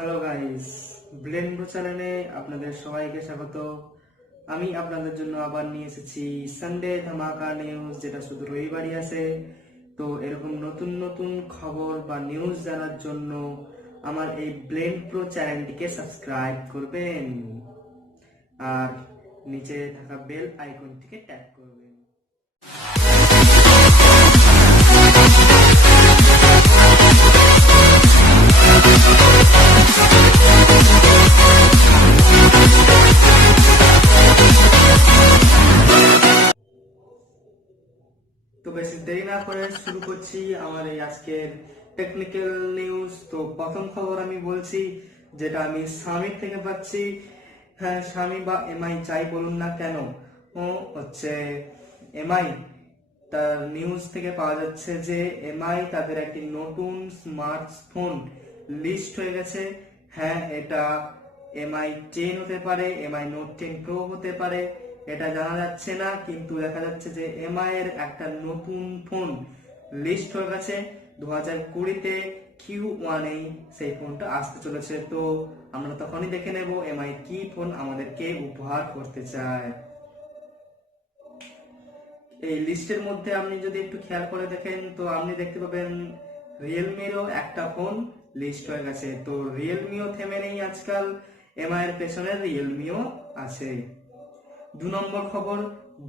Hello guys, ব্লেন্ডো চ্যানেলে আপনাদের সবাইকে স্বাগত। আমি আপনাদের জন্য আবার নিয়ে এসেছি সানডে ধামাকা নিউজ, যেটা শুধু রবিবারই আসে। তো এরকম নতুন নতুন খবর বা নিউজ জানার জন্য আমার এই ব্লেন্ড প্রো চ্যানেলটিকে সাবস্ক্রাইব করবেন আর নিচে থাকা বেল আইকনটিকে ট্যাপ করবেন। তো বেশি দেরি না করে শুরু করছি আমার এই আজকের টেকনিক্যাল নিউজ। তো প্রথম খবর আমি বলছি, যেটা আমি স্বামীর থেকে পাচ্ছি। হ্যাঁ, স্বামী বা এমআই যাই বলুন না কেন, ও হচ্ছে এমআই তার নিউজ থেকে পাওয়া যাচ্ছে যে এমআই তাদের একটি নতুন স্মার্টফোন লিস্ট হয়ে গেছে। হ্যাঁ, এটা এমআই 10 হতে পারে, এমআই নোট 10 প্রো হতে পারে, এটা জানা যাচ্ছে না, কিন্তু দেখা যাচ্ছে যে এমআই এর একটা নতুন ফোন লিস্ট হয়ে গেছে। 2020-তে Q1 সেই ফোনটা আসতে চলেছে। তো আমরা তখনই দেখে নেব এমআই কি ফোন আমাদেরকে উপহার করতে চায়। এই লিস্টের মধ্যে আপনি যদি একটু খেয়াল করে দেখেন, তো আপনি দেখতে পাবেন রিয়েলমিরও একটা ফোন লিস্ট হয়ে গেছে। তো রিয়েলমিও থেমে নেই আজকাল, এমআই এর পেছনে রিয়েলমিও আছে। 2 নম্বর খবর,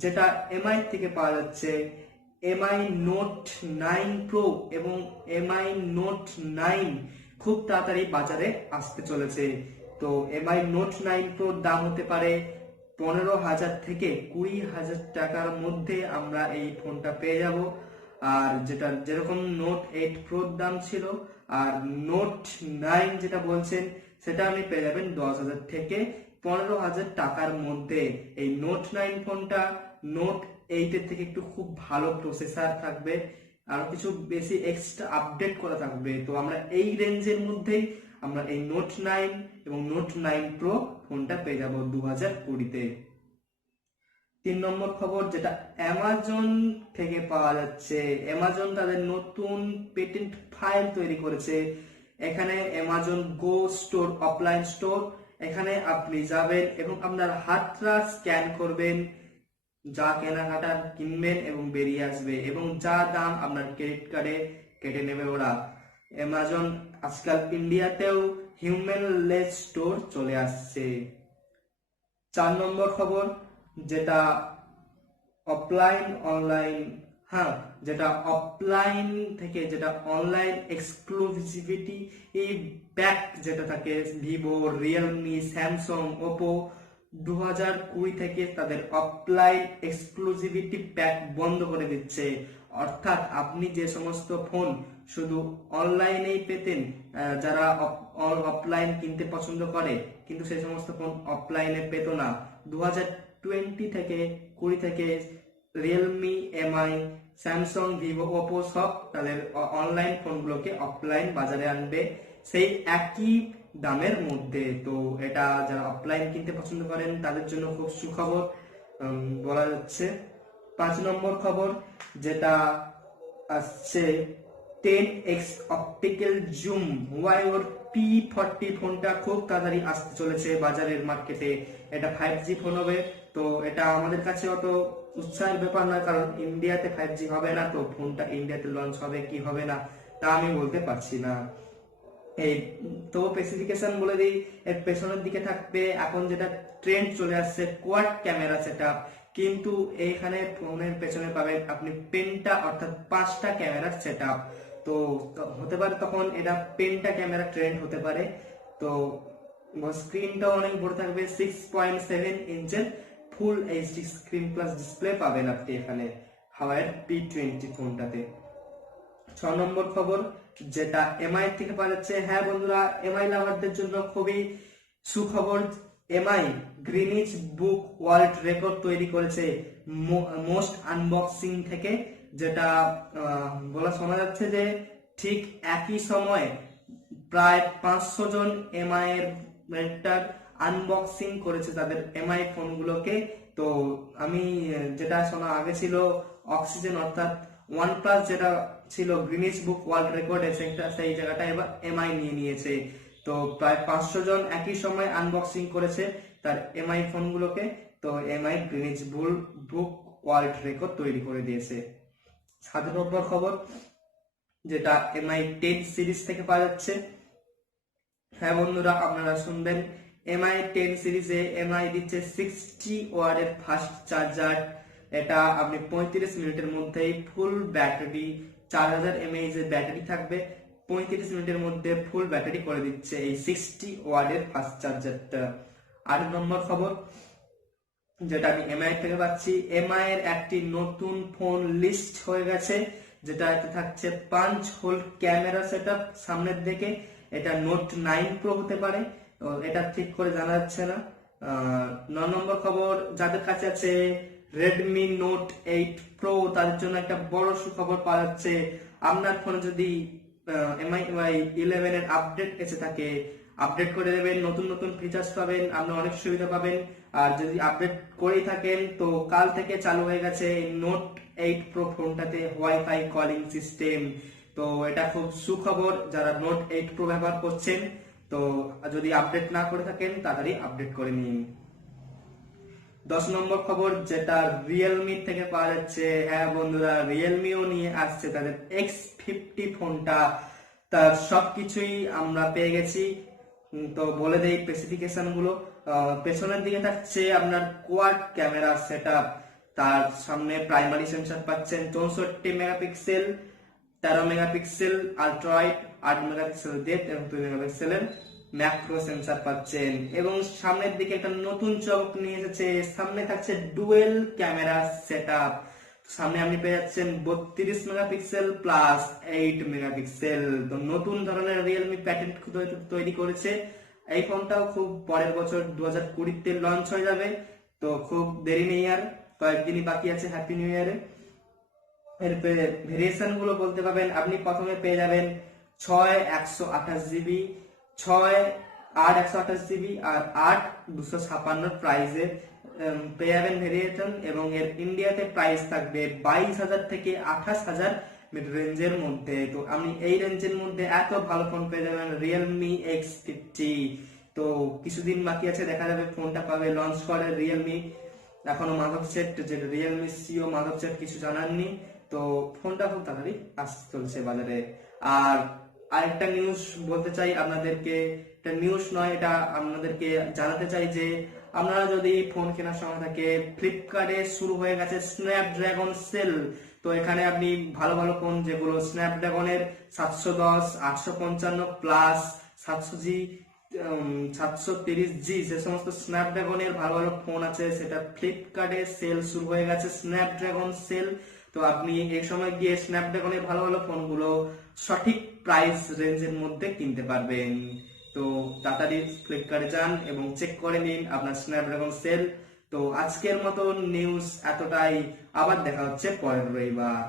যেটা এমআই থেকে পাওয়া যাচ্ছে, এমআই নোট 9 প্রো এবং এমআই নোট 9 খুব তাড়াতাড়ি বাজারে আসতে চলেছে। তো এমআই নোট 9 প্রোর দাম হতে পারে 15,000 থেকে 20,000 টাকার মধ্যে আমরা এই ফোনটা পেয়ে যাব। আর যেটা যেরকম নোট 8 প্রোর দাম ছিল, আর নোট 9 যেটা বলছেন, সেটা আপনি পেয়ে যাবেন 10,000 থেকে 15,000 টাকার মধ্যে। এই নোট 9 ফোনটা নোট 8 এর থেকে একটু খুব ভালো প্রসেসর থাকবে, আর কিছু বেশি এক্সট্রা আপডেট করা থাকবে। তো আমরা এই রেঞ্জের মধ্যেই আমরা এই নোট 9 এবং নোট 9 প্রো ফোনটা পেয়ে যাব 2020-তে। 3 নম্বর খবর, যেটা অ্যামাজন থেকে পাওয়া যাচ্ছে, অ্যামাজন তাদের নতুন পেটেন্ট ফাইল তৈরি করেছে। এখানে অ্যামাজন গো স্টোর, অফলাইন স্টোর, এখানে আপনি যাবেন এবং আপনার হাতটা স্ক্যান করবেন, যা কেনাকাটা কিনবেন এবং বেরিয়ে আসবে, এবং যা দাম আপনার ক্রেডিট কার্ডে কেটে নেবে ওরা। অ্যামাজন আজকাল ইন্ডিয়াতেও হিউম্যান লেস স্টোর চলে আসছে। 4 নম্বর খবর, যেটা অফলাইন অনলাইন, হ্যাঁ, যেটা অফলাইন থেকে যেটা অনলাইন এক্সক্লুসিভিটি এই প্যাক যেটা থাকে, ভিভো, রিয়েলমি, স্যামসাং, ওপো 2020 থেকে তাদের অফলাইন এক্সক্লুসিভিটি প্যাক বন্ধ করে দিচ্ছে। অর্থাৎ আপনি যে সমস্ত ফোন শুধু অনলাইনেই পেতেন, যারা অফলাইন কিনতে পছন্দ করে কিন্তু সেই সমস্ত ফোন অফলাইনে পেত না, 2020 থেকে 20 থেকে Realme, MI, Samsung, Vivo, Oppo সব তাদের অনলাইন ফোনগুলোকে অফলাইন বাজারে আনবে সেই একই দামের মধ্যে। তো এটা যারা অফলাইন কিনতে পছন্দ করেন তাদের জন্য খুব সুখবর বলা যাচ্ছে। 5 নম্বর খবর, যেটা আসছে 10x অপটিক্যাল জুম ওয়াইওর P40 ফোনটা খুব তাড়াতাড়ি আসতে চলেছে বাজারের মার্কেটে। এটা 5G ফোন হবে। তো এটা আমাদের কাছে অত উৎসাহের ব্যাপার না, কারণ ইন্ডিয়াতে 5G হবে না। তো ফোনটা ইন্ডিয়াতে লঞ্চ হবে কি হবে না তা আমি বলতে পারছি না। এই তো স্পেসিফিকেশন বলে দিই, এর পেছনের দিকে থাকবে এখন যেটা ট্রেন্ড চলে আসছে, কোয়াড ক্যামেরা সেটআপ। কিন্তু এইখানে ফোনের পেছনে পাবেন আপনি পেন্টা, অর্থাৎ 5টা ক্যামেরার সেটআপ। তো হতে পারে তখন এটা পেন্টা ক্যামেরা ট্রেন্ড হতে পারে। তো স্ক্রিনটা অনেক বড় থাকবে, 6.7 ইঞ্চের full HD screen plus display পাবেন আপনি এখানে হাওয়াই P20 ফোনটাতে। 6 নম্বর খবর, যেটা এমআই থেকে পাওয়া যাচ্ছে। হ্যাঁ বন্ধুরা, এমআই লাভারদের জন্য খুবই সুখবর। MI Guinness book world record তৈরি করেছে মোস্ট আনবক্সিং থেকে, যেটা বলা শোনা যাচ্ছে যে ঠিক একই সময়ে প্রায় 500 জন এমআই এর আনবক্সিং করেছে তাদের এমআই ফোনগুলোকে। তো আমি যেটা শোনা আগে ছিল অক্সিজেন, অর্থাৎ OnePlus যেটা ছিল গ্রিনিচ বুক ওয়ার্ল্ড রেকর্ডে, সেই জায়গাটা এবার এমআই নিয়ে নিয়েছে। তো প্রায় 500 জন একই সময় আনবক্সিং করেছে তার এমআই ফোনগুলোকে। তো MI Guinness book world record তৈরি করে দিয়েছে। 7 নম্বর খবর, যেটা এমআই 10 সিরিজ থেকে পাওয়া যাচ্ছে। হ্যাঁ বন্ধুরা, আপনারা শুনবেন, এমআই 10 সিরিজে এমআই দিচ্ছে 60 ওয়াটের ফাস্ট চার্জার। এটা আপনি 35 মিনিটের মধ্যেই ফুল ব্যাটারি, 4000 এমএএইচ এর ব্যাটারি থাকবে, 35 মিনিটের মধ্যে ফুল ব্যাটারি করে দিচ্ছে এই 60 ওয়াটের ফাস্ট চার্জারটা। 8 নম্বর খবর, যেটা আমি এমআই থেকে পাচ্ছি, এমআই এর একটি নতুন ফোন লিস্ট হয়ে গেছে, যেটাতে থাকছে 5 হোল ক্যামেরা সেটআপ সামনের দিকে। এটা নোট 9 প্রো হতে পারে, তো এটা ঠিক করে জানা যাচ্ছে না। 9 নম্বর খবর, যাদের কাছে আছে রেডমি নোট 8 প্রো তাদের জন্য একটা বড় সুখবর পাওয়া যাচ্ছে। আপনার ফোনে যদি এমআই 11 এর আপডেট এসে থাকে, আপডেট করে দেবেন, নতুন নতুন ফিচার্স পাবেন, আপনি অনেক সুবিধা পাবেন। আর যদি আপডেট করেই থাকেন তো কাল থেকে চালু হয়ে গেছে নোট 8 প্রো ফোনটাতে ওয়াইফাই কলিং সিস্টেম। তো এটা খুব সুখবর যারা নোট 8 প্রো ব্যবহার করছেন। তো যদি আপডেট না করে থাকেন তাড়াতাড়ি আপডেট করে নিন। 10 নম্বর খবর, যেটা রিয়েলমি থেকে পাওয়া যাচ্ছে। হ্যাঁ বন্ধুরা, রিয়েলমিও নিয়ে আসছে তাদের X50 ফোনটা। তার সবকিছুই আমরা পেয়ে গেছি। তো বলে দেই স্পেসিফিকেশন গুলো। পেছনের দিকে থাকছে আপনার কোয়াড ক্যামেরা সেটআপ, তার সামনে প্রাইমারি সেন্সর পাচ্ছেন 64 megapixel, 13 megapixel ultrawide, 8 megapixel depth এবং 2 মেগাপিক্সেলের ম্যাক্রো সেন্সর পাচ্ছেন। এবং সামনের দিকে একটা নতুন চমক নিয়ে এসেছে, সামনে থাকছে ডুয়েল ক্যামেরা সেটআপ। সামনে আপনি পেয়ে যাচ্ছেন 32 মেগাপিক্সেল প্লাস 8 মেগাপিক্সেল। তো নতুন ধরনের রিয়েলমি প্যাটেন্ট তৈরি করেছে। এই ফোনটাও খুব পরের বছর 2020-তে লঞ্চ হয়ে যাবে। তো খুব দেরি নেই, আর কয়েকদিনই বাকি আছে হ্যাপি নিউ ইয়ারে। এর ভেরিয়েশন গুলো বলতে পাবেন, আপনি প্রথমে পেয়ে যাবেন 6 128 জিবি, 6 8 128 জিবি আর 8 256 প্রাইসে পেয়ে যাবেন ভেরিয়েশন। এবং এর ইন্ডিয়াতে প্রাইস থাকবে 22,000 থেকে 28,000 মিড রেঞ্জের মধ্যে। তো আপনি এই রেঞ্জের মধ্যে এত ভালো ফোন পেয়ে যাবেন রিয়েলমি X50। তো কিছুদিন বাকি আছে, দেখা যাবে ফোনটা পাবে লঞ্চ করে রিয়েলমি। এখনো মাধব সেট, যে রিয়েলমি সিও মাধব সেট কিছু জানাননি। তো ফোনটা খুব তাড়াতাড়ি আসতে চলছে বাজারে। আর আরেকটা নিউজ বলতে চাই আপনাদেরকে, এটা নিউজ নয়, এটা আপনাদেরকে জানাতে চাই যে আপনারা যদি ফোন কেনার সময় থাকে, ফ্লিপকার্টে শুরু হয়ে গেছে স্ন্যাপড্রাগন সেল। তো এখানে আপনি ভালো ভালো ফোন, যেগুলো স্ন্যাপড্রাগনের 710, 855 প্লাস 700G, 730G, যে সমস্ত স্ন্যাপড্রাগনের ভালো ভালো ফোন আছে, সেটা ফ্লিপকার্টে সেল শুরু হয়ে গেছে, স্ন্যাপড্রাগন সেল। তো আপনি এই সময় গিয়ে স্ন্যাপড্রাগনের ভালো ভালো ফোনগুলো সঠিক প্রাইস রেঞ্জের মধ্যে কিনতে পারবেন। তো তাড়াতাড়ি ফ্লিপকার্টে যান এবং চেক করে নিন আপনার স্ন্যাপড্রাগন সেল। তো আজকের মতো নিউজ এতটাই, আবার দেখা হচ্ছে পরের রবিবার।